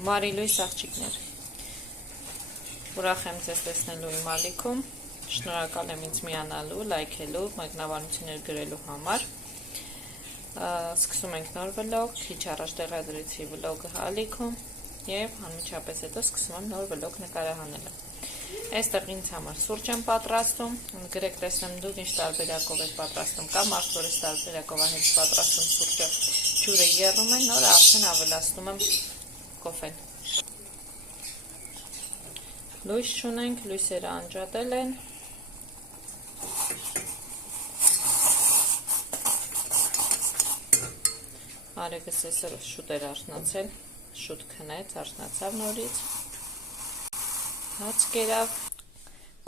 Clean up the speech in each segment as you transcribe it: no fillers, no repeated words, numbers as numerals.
Վարիլույս աղջիկներ, ուրախ եմ ձեզ տեսնելու իմ ալիքում, շնորհակալ եմ ինձ միանալու, լայքելու, մեկնաբանություններ գրելու համար։ Սկսում ենք նոր վլոգ, քիչ առաջ տեղադրեցի վլոգը ալիքում և անմիջապես հետո սկսում եմ նոր վլոգ նկարահանելը։ Այստեղ ինձ համար սուրճ եմ պատրաստում, գրեք տեսնեմ դուք ինչ տարբերակով եք պատրաստում, կամ մարդ որ այս տարբերակով հենց պատրաստում սուրճը, ջուրը եռում է, նորը արդեն ավելացնում եմ կոֆեն։ Լույս չունենք, լույսերը անջատել են։ Արեգս այսօր շուտ էր արթնացել, շուտ քնեց, արթնացավ նորից։ Հաց կերավ,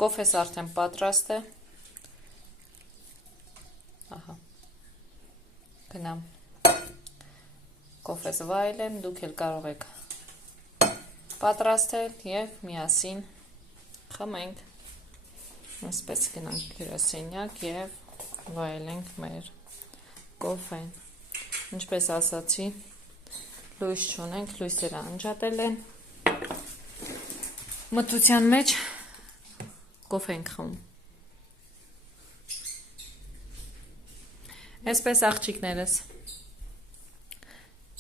կոֆես արդեն պատրաստ է։ Ահա, գնամ կոֆես վայելեմ, դուք էլ կարող եք պատրաստել և միասին խմենք, այսպես գնանք գրասենյակ և վայելենք մեր կոֆեն։ Ինչպես ասացի, լույս չունենք, լույսերը անջատել են, մթության մեջ կոֆե ենք խմում։ Այսպես աղջիկներս,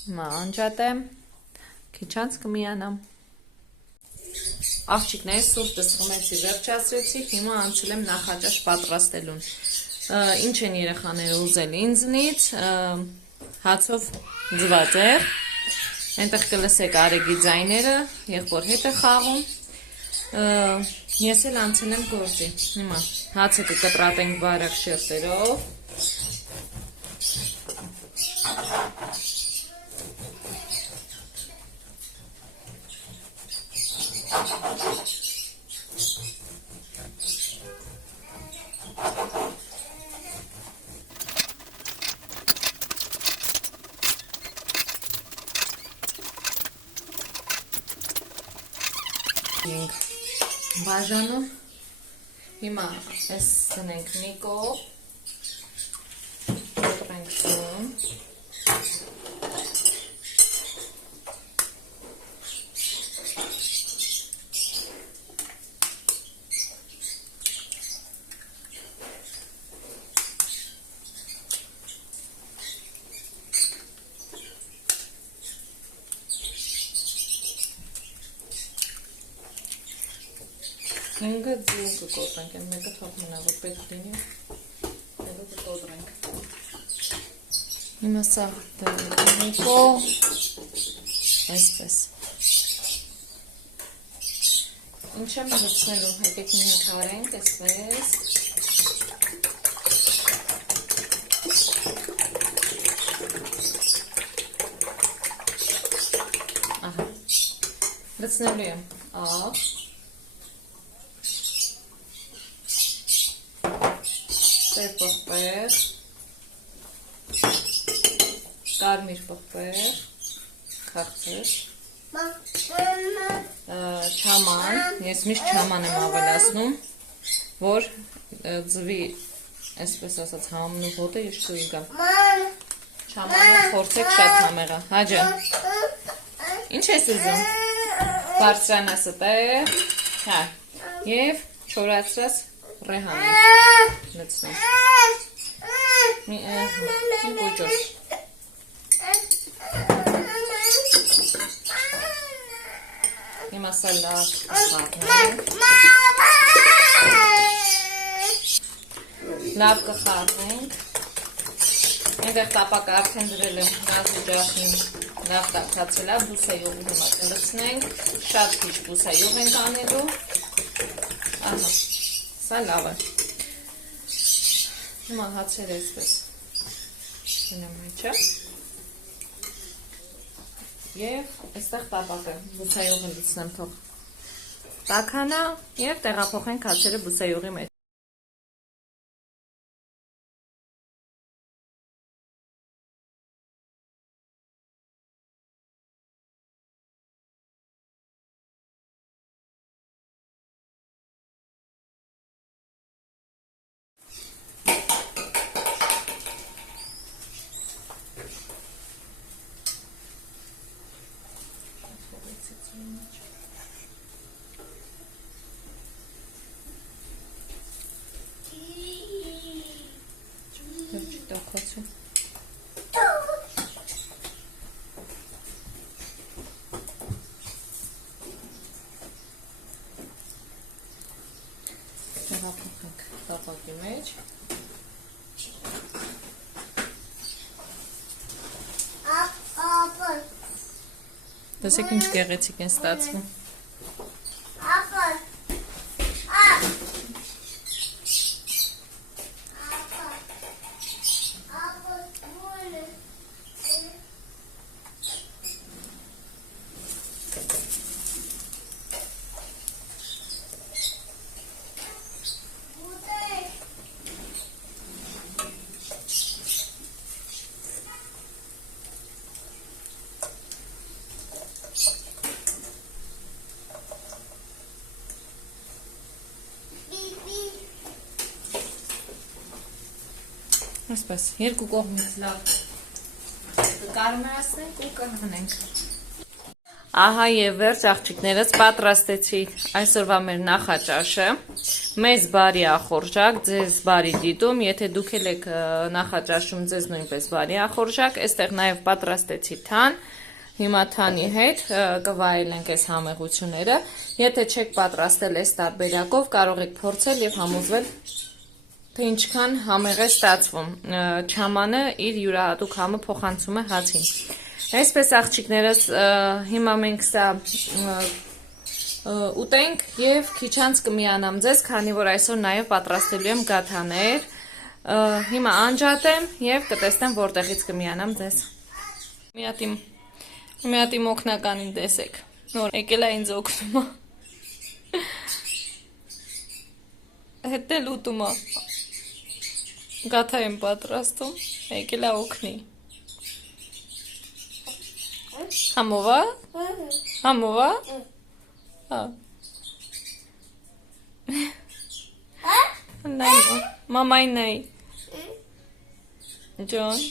հիմա անջատեմ, քիչ անց կմիանամ։ Աղջիկներս սուրճս խմեցի, վերջացրեցի, հիմա անցել եմ նախաճաշ պատրաստելուն։ Ինչ են երեխաները ուզել ինձնից, հացով ձվածեղ, այնտեղ կլսեք Արեգի ձայները, եղբոր հետ է խաղում, ես էլ անցել եմ գործի, հիմա հացը կկտրատենք բարակ շերտերով, բաժանում, հիմա այս դնենք մի կողմ, կոտրենք սում, ինգը ձու կկոտրենք, են մեկը թող մնա, որ պետք լինի, հետո կկոտրենք։ Հիմա սա դնիկո, այսպես։ Ինչ եմ լուծնելու, հետեք մի հատ հարենք, այսպես։ Ահա, լուծնելու եմ աղ, պղպեղ, կարմիր պղպեղ, քաղցր, չաման, ես միշտ չաման եմ ավելացնում, որ ձվի, այսպես ասած, համն ու հոտը ես չզգամ, չամանով փորձեք շատ համեղա, հաջան, ինչ ես ուզում, բարձրանաս տեղ, հա, և չորացրած ռեհան լցնեմ, մի բուջոս, հիմա սա լավ կխառնենք, լավ կխառնենք, այնտեղ տապակ արդեն դրել եմ գազի ջախին, լավ տաքացել է, բուսայողի հիմա կլցնենք, շատ քիչ բուսայող ենք անելու, ահա, սա լավ է, հիմա հացերը այսպես դնեմ մեջը և այստեղ տապակը բուսայողը լցնեմ թող տաքանա և տեղափոխենք հացերը բուսայողի մեջ։ Տապակի մեջ տեսեք ինչ գեղեցիկ են ստացվում Այսպես, երկու կողմից լավ կկարմրացնենք ու կհանենք։ Ահա եւ վերջ աղջիկներս պատրաստեցի այսօրվա մեր նախաճաշը։ Մեզ բարի ախորժակ, ձեզ բարի դիտում, եթե դուք եք նախաճաշում, ձեզ նույնպես բարի ախորժակ։ Այստեղ նաեւ պատրաստեցի թան։ Հիմա թանի հետ կվայելենք այս համեղությունները։ Եթե չեք պատրաստել այս տարբերակով, կարող եք փորձել եւ համոզվել թե ինչքան համեղ է ստացվում, չամանը իր յուրահատուկ համը փոխանցում է հացին։ Այսպես աղջիկներս հիմա մենք սա ուտենք եւ քիչ անց կմիանամ ձեզ, քանի որ այսօր նաեւ պատրաստելու եմ գաթաներ։ Հիմա անջատեմ եւ կտեսնեմ որտեղից կմիանամ ձեզ։ Մի հատ իմ օգնականին տեսեք։ Նոր եկել է ինձ օգնում է։ Հետո ուտում է։ Գաթա եմ պատրաստում, եկել է օգնի։ Համով է? Համով է? Հա։ Նայ, մամային նայ։ Ջոն։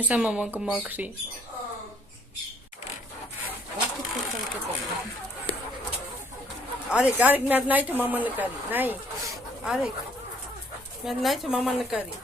Էսա մաման կմաքրի։ Արեք, մի հատ նայ թե մաման նկարի, նայ, արեք, մի հատ նայ թե մաման նկարի։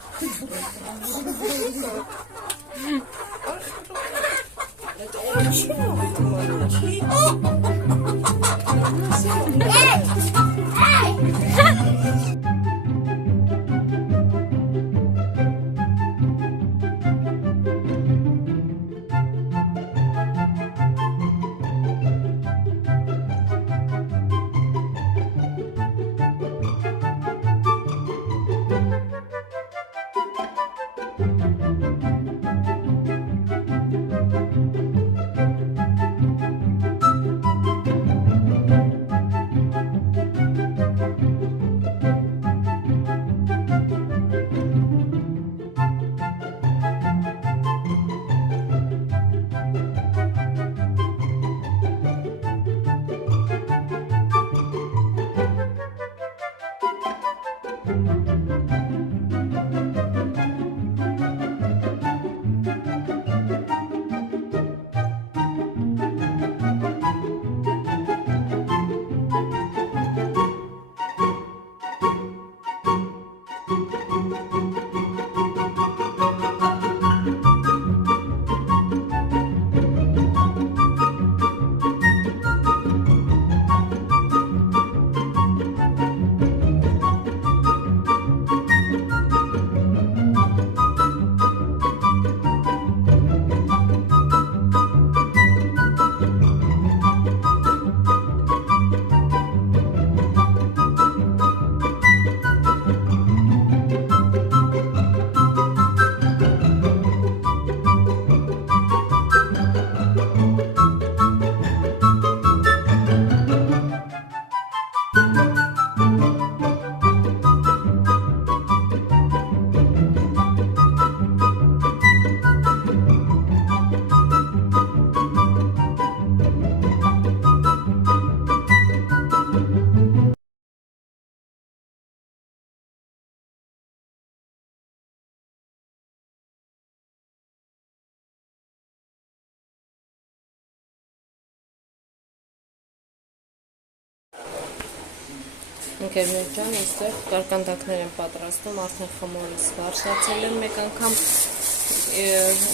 Ընկերներ ջան, այստեղ կարկանդակներ եմ պատրաստում, արդեն խմորից վարշացել եմ մեկ անգամ,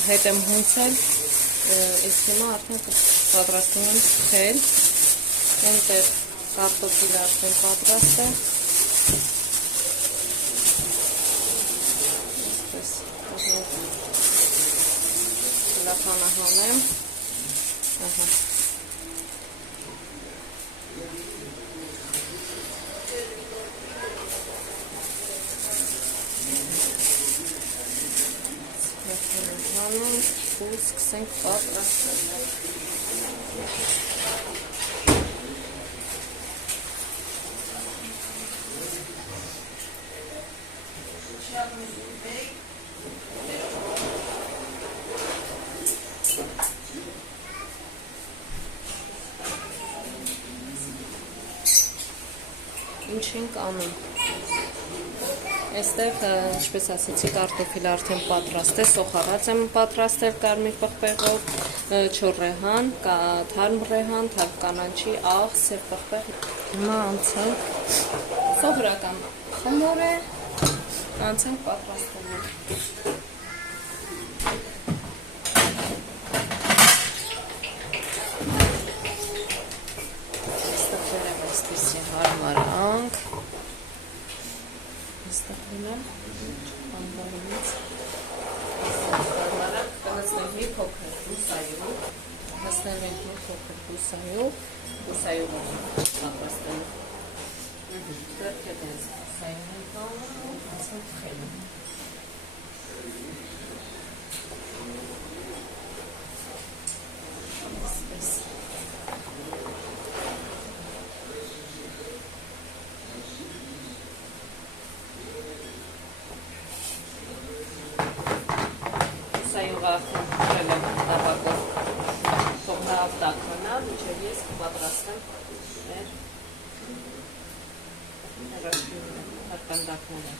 հետ եմ հունցել, իսկ հիմա արդեն պատրաստում եմ թել, այնտեղ կարտոֆիլը արդեն պատրաստ է, այսպես լախանը հանեմ, ահա. Ու սկսենք պատրաստել։ Ինչ ենք անում։ Այստեղ, ինչպես ասեցի, կարտոֆիլը արդեն պատրաստ է, սոխառած եմ պատրաստել կարմիր պղպեղով, չորրեհան, թարմ ռեհան, թարմ կանաչի, աղ, սև պղպեղ։ Հիմա անցանք, սովորական խմոր է, անցանք պատրաստելու։ Այստեղ վերև այսպիսի հարմար անք։ Այստեղ վինեմ, ամբարումից, կհասնենք մի փոքր բուսայով, բուսայով պատրաստել։ Դրդը դենց բուսայով են կանում, ասենք խելում։ Այսպես։ Բուսայով արդեն խրել եմ տապակով, թող նա ավտակվնա, մինչև ես կպատրաստեմ մեր հարկանդակները։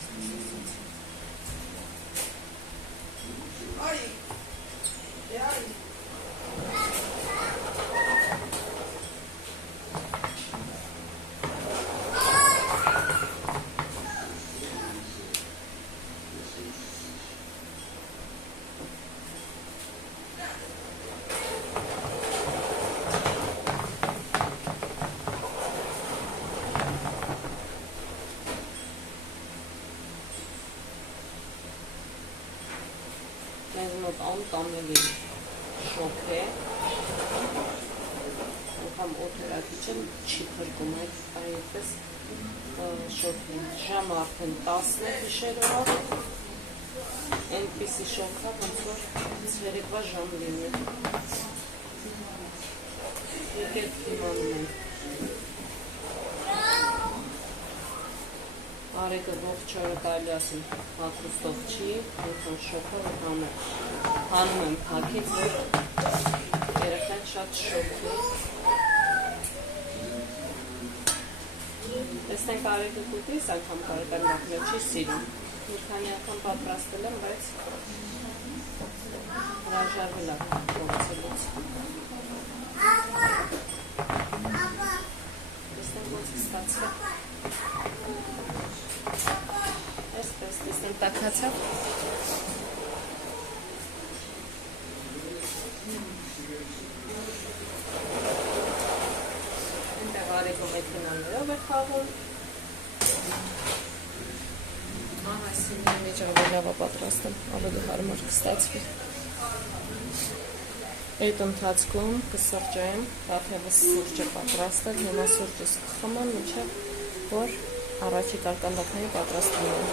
Մեզ մոտ անտանելի շոք է, անգամ օթերակիչը չի փրկում, այդպես շոք է, ժամը արդեն 10 է գիշերով, այնպիսի շոք է, ոնց որ ցերեկվա ժամ լինի, եկեք իմանում ենք, Արեկը ողջ օրը կարելի ասել հագուստով չի, որքան շոկը հանում եմ փակից, որ երեխան շատ շոկ է։ Տեսնենք Արեկը կուտիս, անգամ կարկանդակներ չի սիրում։ Մի քանի անգամ պատրաստել եմ, բայց հրաժարվել է փորձելուց։ Տեսնենք ոնց է ստացվել։ Այսպես, տեսնեմ տաքացավ։ Այնտեղ Արեկը մեքենաներով է խաղում։ Այսինքն մեջ ավելի լավ է պատրաստում, ավելի հարմար կստացվի։ Այդ ընթացքում կսրճեմ, դաթևս սուրճ է պատրաստել, հիմա սուրճս կխմեմ, մինչև որ առաջի կարկանդակների պատրաստվում են։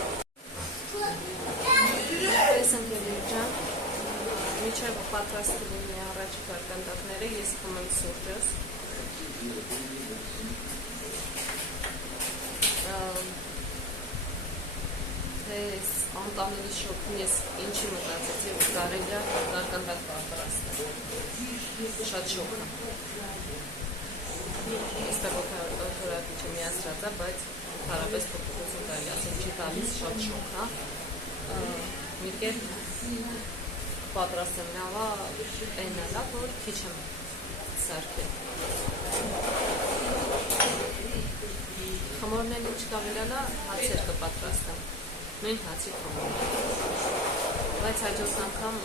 Այս ընկերներ ջան, մինչև պատրաստվում են առաջի կարկանդակները, ես խմեմ սուրճս։ Այս անտանելի շոքին ես ինչի մտածեցի, որ կարելի է կարկանդակ պատրաստել։ Շատ շոք է։ Այստեղ օթորակիչը միացրած է, բայց հարաբես փոփոխություն կարելի ասել չի տալիս, շատ շոք է։ Մի կերպ պատրաստեմ լավ է, այն է լավ, որ քիչ եմ սարքել։ Խմորն ինչ կավելանա, հացեր կպատրաստեմ, նույն հացի խմորն, բայց հաջորդ անգամ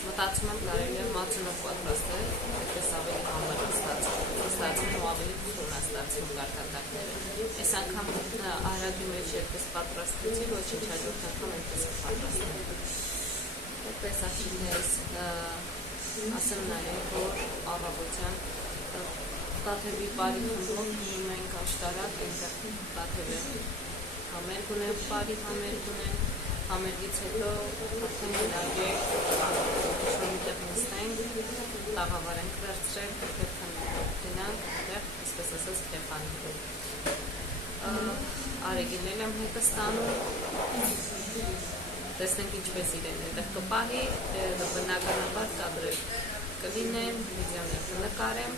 մտածում եմ կարելի է մածունով պատրաստել, այդպես ավելի համառ ստացվում ու ավելի փոքր ստացվում կարկատակները։ Այս անգամ արագի մեջ այդպես պատրաստեցի, ոչինչ հաջորդ անգամ այդպես կպատրաստեմ։ Այդպես աղջիկներս ասեմ նաև, որ առավոտյան տաթևի բարի խմբով գնում ենք աշտարակ, այնտեղ տաթևը համերգ ունեն, բարի համերգ ունեն, համերգից հետո արդեն գնալի ինչ-որ միտեղ նստենք, տաղավար ենք վերցրել, պետք է գնանք, այնտեղ, այսպես ասած, քեֆանենք։ Արեգին եմ հետը ստանում, տեսնենք ինչպես իրեն այնտեղ կպահի, բնականաբար կադրեր կլինեն, վիդեոներ կնկարեմ,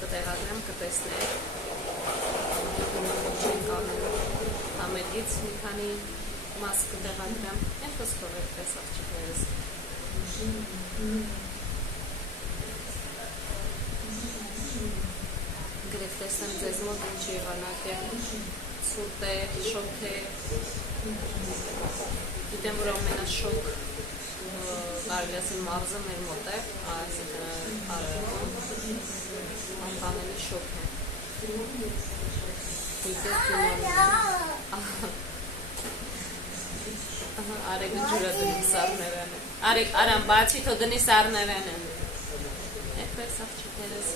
կտեղադրեմ, կտեսներ, համերգից մի քանի մաս կտեղադրեմ, այն խոսքով այդպես աղջիկներս։ Գրեթե տեսնեմ ձեզ մոտ ինչ եղանակ է, ցուրտ է, շոկ է, գիտեմ, որ ամենաշոկ կարելի ասել մարզը մեր մոտ է, այսինքն Արարատում, անբանելի շոկ է։ Արեգը ջուրա դնի սարներան է։ Արամ, բացի թո դնի սարներան է։ Այդպես աղջիկներս։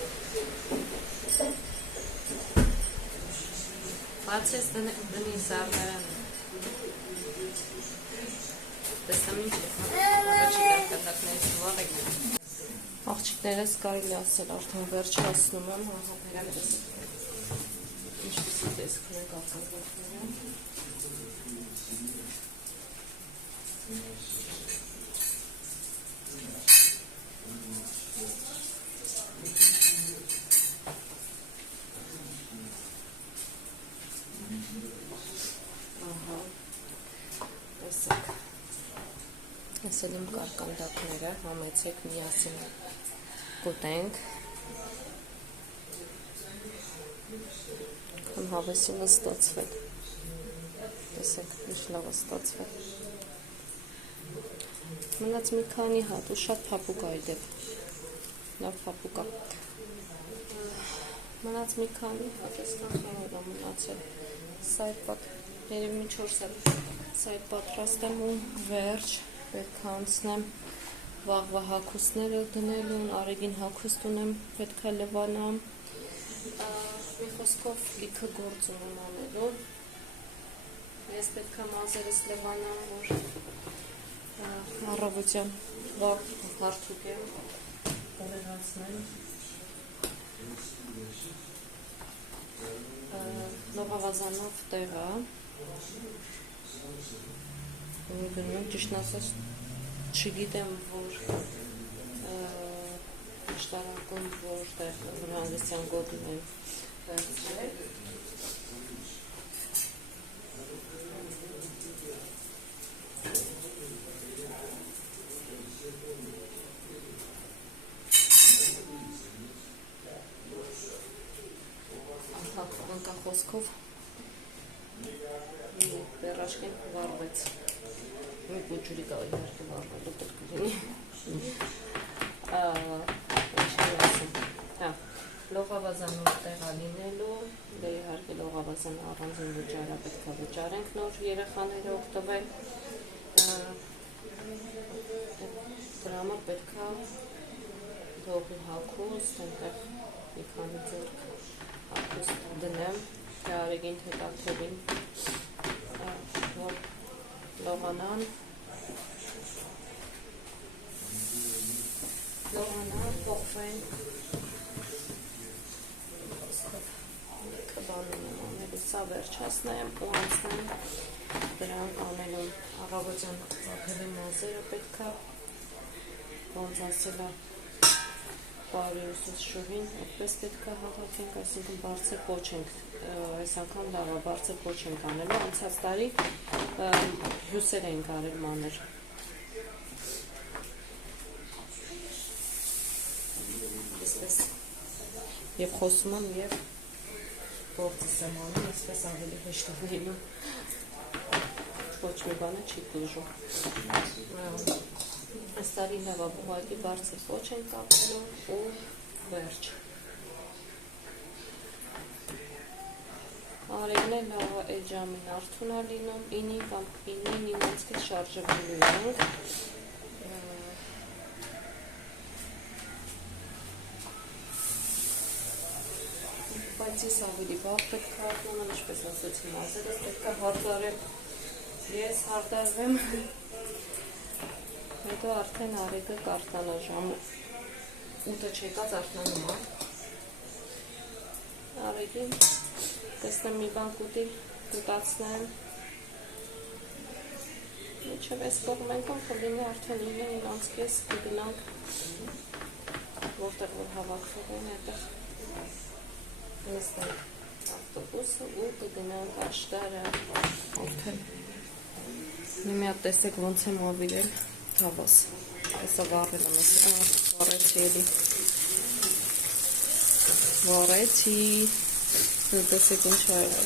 Բացես դնի սարներան է։ Տեսնեմ ինչ է, առաջի կարկատակներից վաղեք։ Աղջիկներս կարելի ասել արդեն վերջ հասնում եմ, հաղա վերակես ինչպիսի տեսքն է կացանքները։ Տեսեք, ես էլ իմ կարկանդակները համեցեք միասին կուտենք, քան հավեսինը ստացվել, տեսեք, ինչ լավ ստացվել, մնաց մի քանի հատ ու շատ փափուկ այ դեպ, լավ փափուկ է, մնաց մի քանի հատ, այսքան խաղով է մնացել, սա այդ պատ, ներև մի 4 սա այդ պատրաստեմ ու վերջ, պետք է անցնեմ վաղվա հագուստները դնելուն, արեգին հագուստ ունեմ, պետք է լվանամ, մի խոսքով լիքը գործ ունեմ անելուն, ես պետք է մազերս լվանամ, որ առավոտյան վաղ հարթուկ եմ, դրեղացնեմ, լողավազանով տեղը, գնում, ճիշտն ասած, չգիտեմ, որ աշտարակում որտեղ հանդիսյան գոտին են վերցրել, անկա խոսքով բերաշկեն վարվեց, մի բուջուրի կա իհարկե վարվելու պետք լինի, լողավազանով տեղա լինելու, իհարկե լողավազանը առանձին վճարա պետք է վճարենք նոր երեխաները օգտվել, դրա համար պետք է լողի հագուստ, այնտեղ մի քանի ձեռք հագուստ դնեմ, թե արեգին, թե տաթևին, որ լողանան, փոխվեն, կբանում եմ անելու, սա վերջ հասնեմ ու անցնեմ դրանք անելուն, առավոտյան տաթևի մազերը պետք է, ոնց ասելա, բարիուսս շուհին, այդպես պետք է հաղաքենք, այսինքն բարձր պոչ ենք, այս անգամ լավա, բարձր պոչ ենք անելու, անցած տարի հյուսեր ենք արել մանր։ Այսպես, և խոսում եմ և գործս եմ անում, այսպես ավելի հեշտ է լինում։ Ոչ մի բանը չի դժում։ Այս տարի լավաբուհակի բարձր ոչ են կապնում ու վերջ։ Արևն է լավա այդ ժամին արդուն է լինում, 9 կամ 9-ին իմանցքից շարժվելու ենք։ Բայց ես ավելի վաղ պետք է արթնանամ, ինչպես ասացի մազերս, պետք է հարդարեմ, ես հարդարվեմ, հետո արդեն Արեգը կարթանա ժամ 8-ը չեկած արթնանում է։ Արեգին տեսնեմ մի բան կուտի կուտացնեմ, միջև այս կողմենքով կլինի արդեն 9-ին անցկես կգնանք, որտեղ որ հավաքվող են հետեղ նստենք ավտոբուսը ու կգնանք աշտարը արդեն։ Մի հատ տեսեք ոնց եմ ավիրել թավաս, հեսա վառել եմ, վառեցի էլի, վառեցի, տեսեք ինչ այլը,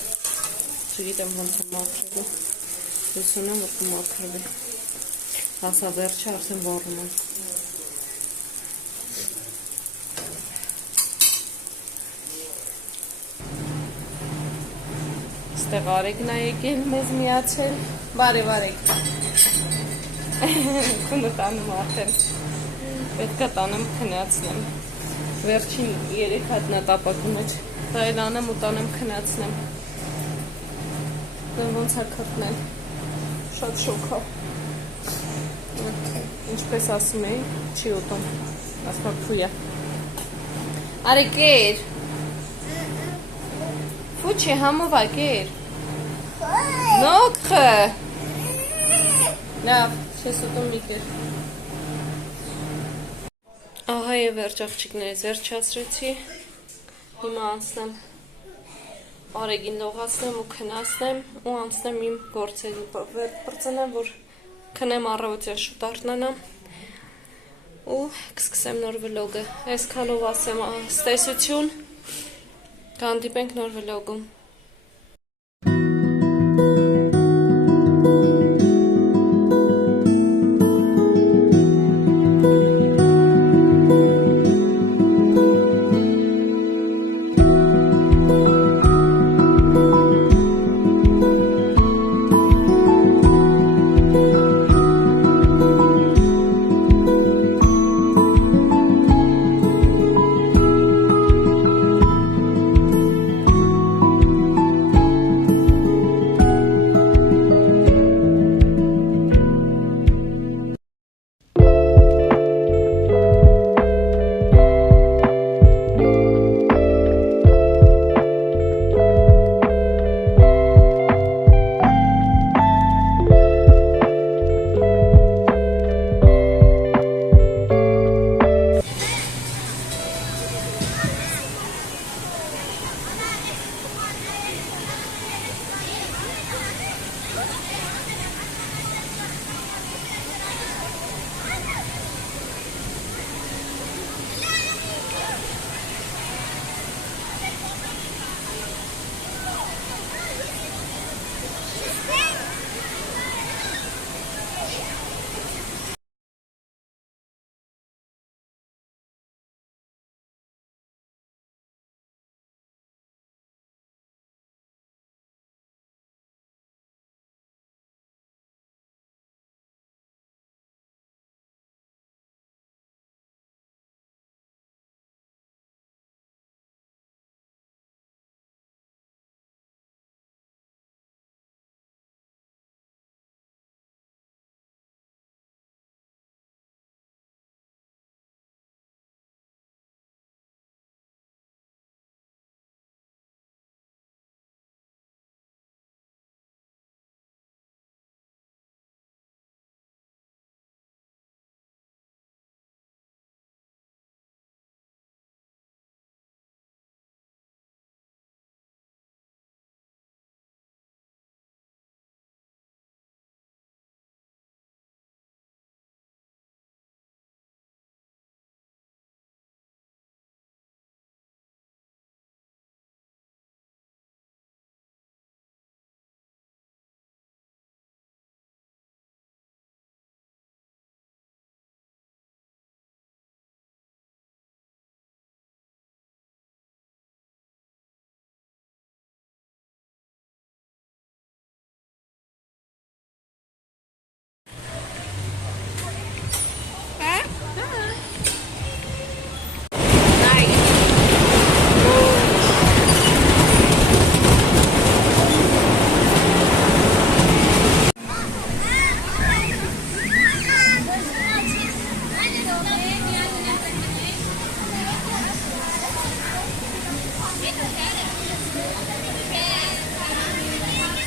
չգիտեմ ոնց եմ մաքրելու, ես ունեմ որ կմաքրվի, հասա վերջը արդեն վառում եմ։ Ստեղ Արեգն է եկել մեզ միացել, բարև Արեգ, կունը տանում արդեն, պետք է տանեմ քնացնեմ, վերջին 3 հատ նատապակու մեջ, դա էլ անեմ ու տանեմ քնացնեմ, ոնց է քրտնել, շատ շոք է, ինչպես ասում էի, չի ուտում, ասպակ փույա, Արեգ կեր, Ֆուչի համովա կեր, նոքը, լավ, չես ուտում մի կեր։ Ահա և վերջ աղջիկներից վերջացրեցի, հիմա անցնեմ Արեգին լողացնեմ ու քնացնեմ ու անցնեմ իմ գործերի պրծնեմ, որ քնեմ առավոտյան շուտ արթնանամ ու կսկսեմ նոր վլոգը, այսքանով ասեմ ստեսություն, կհանդիպենք նոր վլոգում։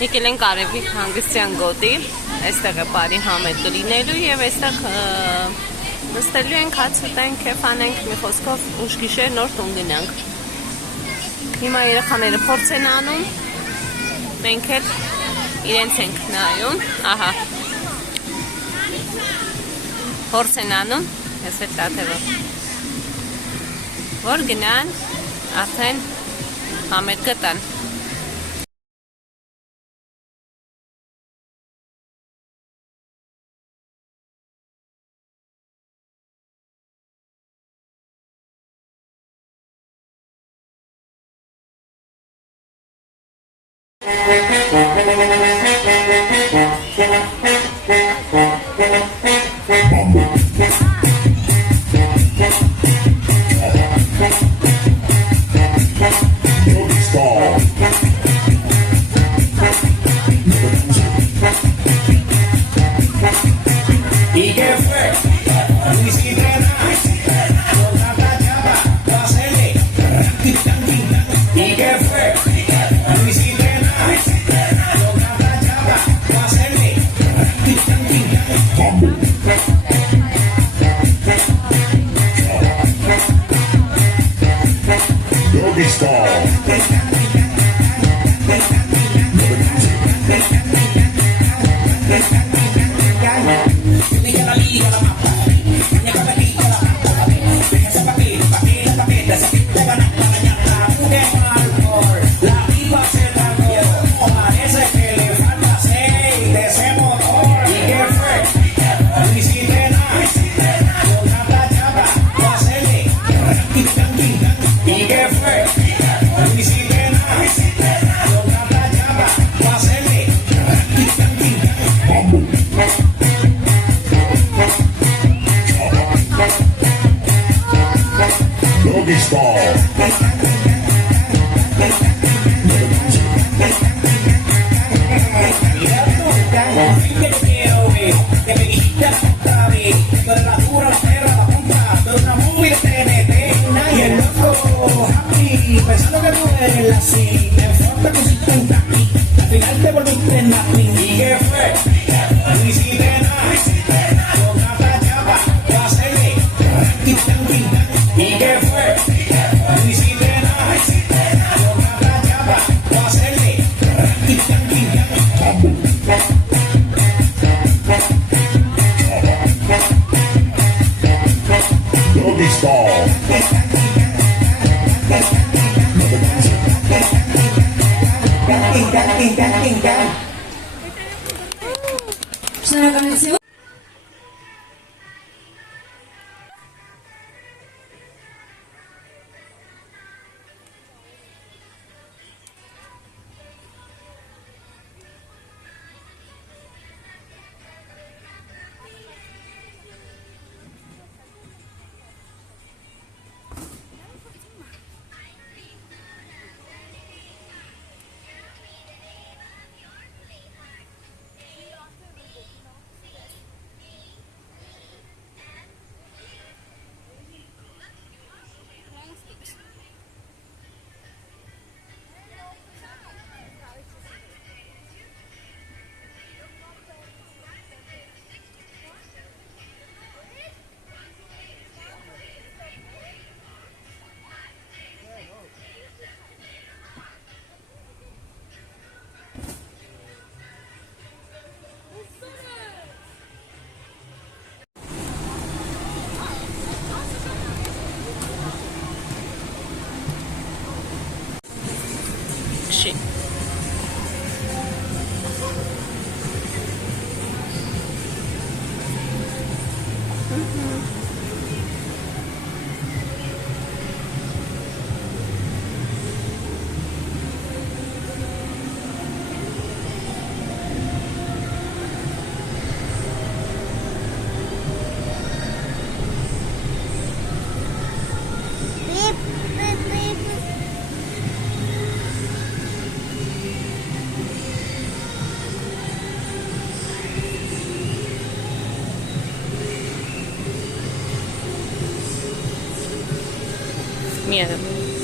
Եկել ենք Արևիկ հանգստյան գոտի, այստեղ է բարի համետ կլինելու եւ այստեղ նստելու ենք, հաց ուտենք, քեֆ անենք, մի խոսքով ուշ գիշեր նոր տուն գնանք։ Հիմա երեխաները փորձ են անում, մենք էլ իրենց ենք նայում, ահա։ Փորձ են անում, ես էլ տաթևով։ Որ գնան, արդեն համետ գտան։ Miedo.